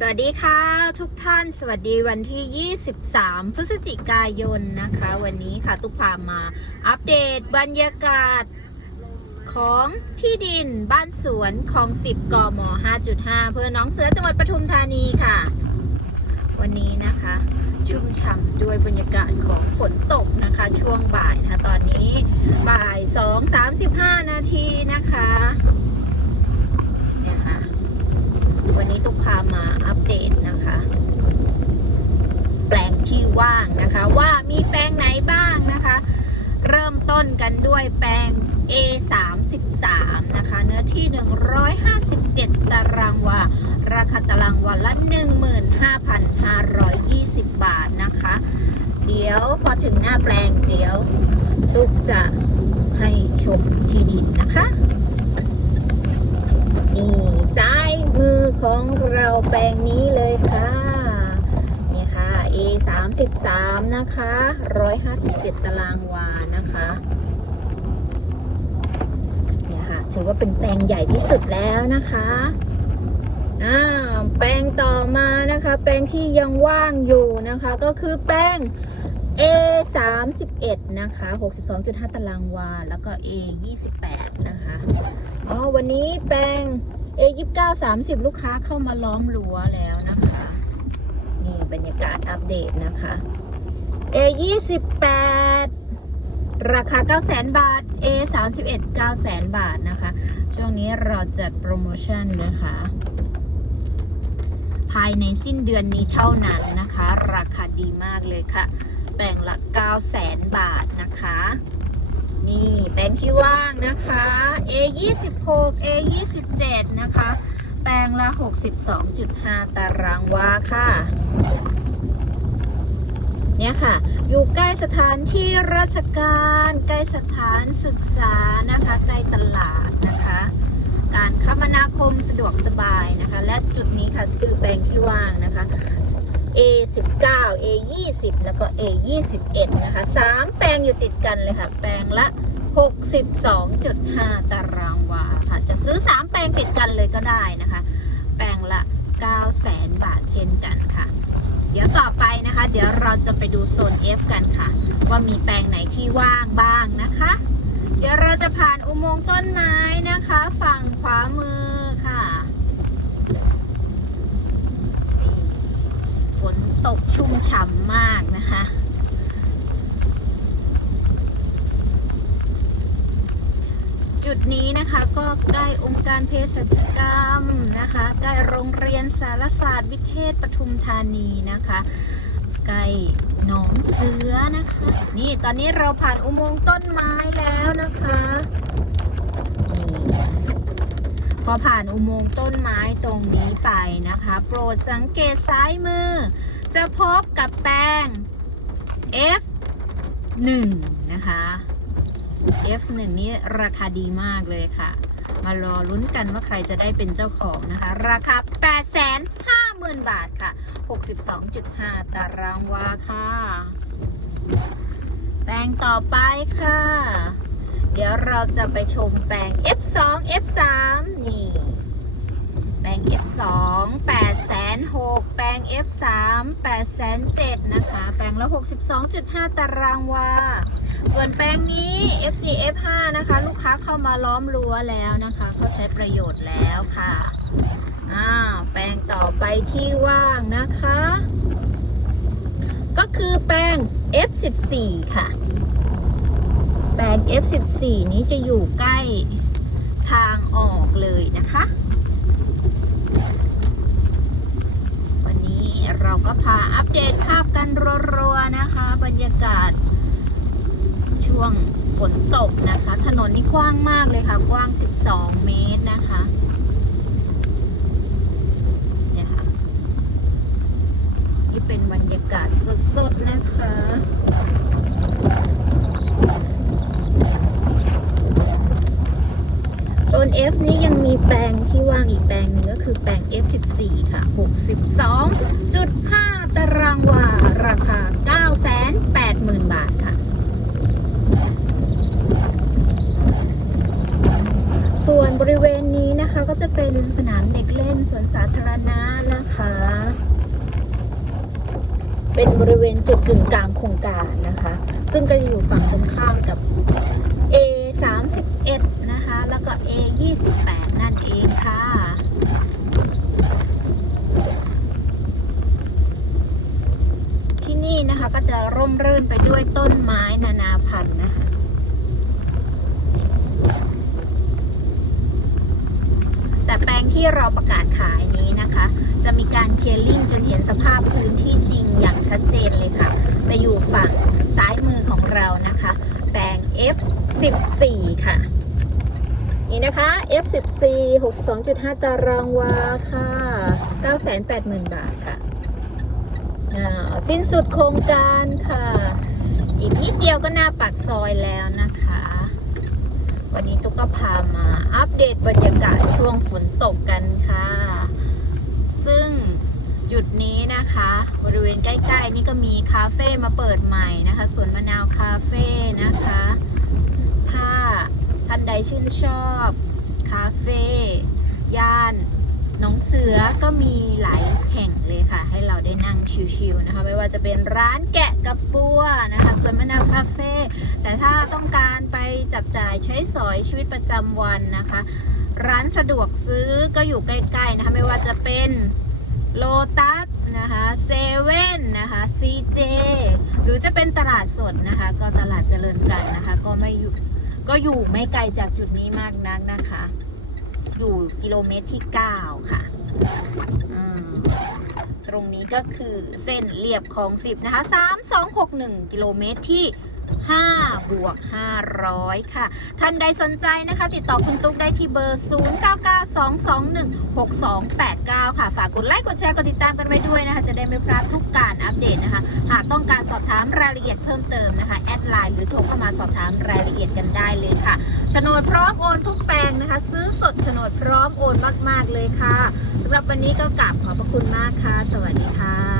สวัสดีค่ะทุกท่านสวัสดีวันที่ 23 พฤศจิกายนนะคะ วันนี้ค่ะตุกพามาอัปเดตบรรยากาศของที่ดินบ้านสวนของ 10กม5.5 เพื่อน้องเสือจังหวัดปทุมธานีค่ะ วันนี้นะคะ ชุ่มฉ่ำด้วยบรรยากาศของฝนตกนะคะ ช่วงบ่ายนะคะตอนนี้บ่าย 2.35 นาทีนะคะเนี่ยค่ะ วันนี้ตุกพามาอัปเดตนะคะ แปลงที่ว่างนะคะ ว่ามีแปล งไหนบ้างนะคะ เริ่มต้นกันด้วยแปลง A 3 3 นะคะ เนื้อที่ 157 ตารางวา ราคาตารางวาละ 15,520 บาทนะคะ เดี๋ยวพอถึงหน้าแปลงเดี๋ยว ตุกจะให้ชมที่ดินนะคะ นี่ซ้ายมือของเราแปลงนี้เลยค่ะ 33 นะคะ 157 ตารางวานะคะเนี่ยค่ะถือว่าเป็นแปลงใหญ่ที่สุดแล้วนะคะอ่าแปลงต่อมานะคะ แปลงที่ยังว่างอยู่นะคะ ก็คือแปลง A 31นะคะ 62.5 ตารางวา แล้วก็ A 28นะคะอ๋อวันนี้แปลง A 29 30 ลูกค้าเข้ามาล้อมรั้วแล้วนะคะ บรรยากาศอัปเดตนะคะ A 28 ราคา 900,000 บาท A 31 9 0 0 0 0 บาทนะคะ ช่วงนี้เราจัดโปรโมชั่นนะคะ ภายในสิ้นเดือนนี้เท่านั้นนะคะ ราคาดีมากเลยค่ะ แบ่งละ 9 0 0 0 0 บาทนะคะ นี่แปลงที่ว่างนะคะ A 26 A 27 นะคะ แปลงละ 62.5 ตารางวาค่ะเนี่ยค่ะ อยู่ใกล้สถานที่ราชการ ใกล้สถานศึกษานะคะ ใกล้ตลาดนะคะ การคมนาคมสะดวกสบายนะคะ และจุดนี้ค่ะคือแปลงที่ว่างนะคะ A 19 A 20 แล้วก็ A 21 นะคะสามแปลงอยู่ติดกันเลยค่ะ แปลงละ 62.5 ตารางวาค่ะ จะซื้อ 3 แปลงติดกันเลยก็ได้นะคะ แปลงละ 900,000บาทเช่นกันค่ะ เดี๋ยวต่อไปนะคะ เดี๋ยวเราจะไปดูโซน F กันค่ะ ว่ามีแปลงไหนที่ว่างบ้างนะคะ เดี๋ยวเราจะผ่านอุโมงค์ต้นไม้นะคะ ฝั่งขวามือค่ะ ฝนตกชุ่มฉ่ำมากนะคะ จุดนี้นะคะก็ใกล้องค์การเภสัชกรรมนะคะใกล้โรงเรียนสารศาสตร์วิเทศปทุมธานีนะคะใกล้หนองเสือนะคะ นี่ตอนนี้เราผ่านอุโมงค์ต้นไม้แล้วนะคะนี่พอผ่านอุโมงค์ต้นไม้ตรงนี้ไปนะคะ โปรดสังเกตซ้ายมือ จะพบกับแป้ง F1 นะคะ F1 นี้ราคาดีมากเลยค่ะ มารอลุ้นกันว่าใครจะได้เป็นเจ้าของนะคะ ราคา 850,000 บาทค่ะ 62.5 ตารางวาค่ะ แปลงต่อไปค่ะ เดี๋ยวเราจะไปชมแปลง F2 F3 นี่ แปลง F2 806แปลง F3 807นะคะ แปลงละ 62.5 ตารางวา ส่วนแปลงนี้ FC F5 นะคะ ลูกค้าเข้ามาล้อมรั้วแล้วนะคะเขาใช้ประโยชน์แล้วค่ะอ้าแปลงต่อไปที่ว่างนะคะ ก็คือแปลง F14 ค่ะ แปลง F14 นี้จะอยู่ใกล้ทางออกเลยนะคะ วันนี้เราก็พาอัปเดตภาพกันรัวๆนะคะ บรรยากาศ ช่วงฝนตกนะคะ ถนนนี่กว้างมากเลยค่ะ กว้าง 12 เมตรนะคะเนี่ยค่ะนี่เป็นบรรยากาศสดๆนะคะโซน F นี้ยังมีแปลงที่ว่างอีกแปลงหนึ่งก็คือแปลง F14 ค่ะ 62.5 ตารางวา ราคา 980,000 บาทค่ะ ส่วน บริเวณนี้นะคะก็จะเป็นสนามเด็กเล่นสวนสาธารณะนะคะ เป็นบริเวณจุดกึ่งกลางโครงการนะคะ ซึ่งก็จะอยู่ฝั่งตรงข้ามกับ A 31นะคะ แล้วก็ A 28นั่นเองค่ะที่นี่นะคะก็จะร่มรื่นไปด้วยต้นไม้นานาพันธุ์นะคะ แต่แปลงที่เราประกาศขายนี้นะคะ จะมีการเคลียร์ลิ่งจนเห็นสภาพพื้นที่จริงอย่างชัดเจนเลยค่ะ จะอยู่ฝั่งซ้ายมือของเรานะคะ แปลง F14 ค่ะ นี่นะคะ F14 62.5 ตารางวาค่ะ 980,000 บาทค่ะอ่าสิ้นสุดโครงการค่ะ อีกนิดเดียวก็หน้าปากซอยแล้วนะคะ วันนี้ตุ๊กก็พามา เดตบรรยากาศช่วงฝนตกกันค่ะ ซึ่งจุดนี้นะคะ บริเวณใกล้ ๆ นี่ก็มีคาเฟ่มาเปิดใหม่นะคะสวนมะนาวคาเฟ่นะคะ ถ้าท่านใดชื่นชอบคาเฟ่ย่านหนองเสือก็มีหลายแห่งเลยค่ะ ให้เราได้นั่งชิลๆนะคะ ไม่ว่าจะเป็นร้านแกะกับปัวนะคะสวนมะนาวคาเฟ่แต่ถ้าต้องการายใช้สอยชีวิตประจำวันนะคะ ร้านสะดวกซื้อก็อยู่ใกล้ๆนะคะ ไม่ว่าจะเป็นโลตัสนะคะเซเว่นนะคะซีเจหรือจะเป็นตลาดสดนะคะ ก็ตลาดเจริญกันนะคะ ก็ไม่อยู่ก็อยู่ไม่ไกลจากจุดนี้มากนักนะคะ อยู่กิโลเมตรที่ 9 ค่ะตรงนี้ก็คือเส้นเรียบคลอง 10 นะคะ 3261 กิโลเมตรที่ 5 บวก 500 ค่ะ ท่านใดสนใจนะคะ ติดต่อคุณตุ๊กได้ที่เบอร์ 0992216289 ค่ะ ฝากกดไลค์ กดแชร์ กดติดตามกันไว้ด้วยนะคะ จะได้ไม่พลาดทุกการอัปเดตนะคะ หากต้องการสอบถามรายละเอียดเพิ่มเติมนะคะ แอดไลน์หรือโทรเข้ามาสอบถามรายละเอียดกันได้เลยค่ะโฉนดพร้อมโอนทุกแปลงนะคะ ซื้อสดโฉนดพร้อมโอนมาก ๆ เลยค่ะสำหรับวันนี้ก็กราบขอบพระคุณมากค่ะ สวัสดีค่ะ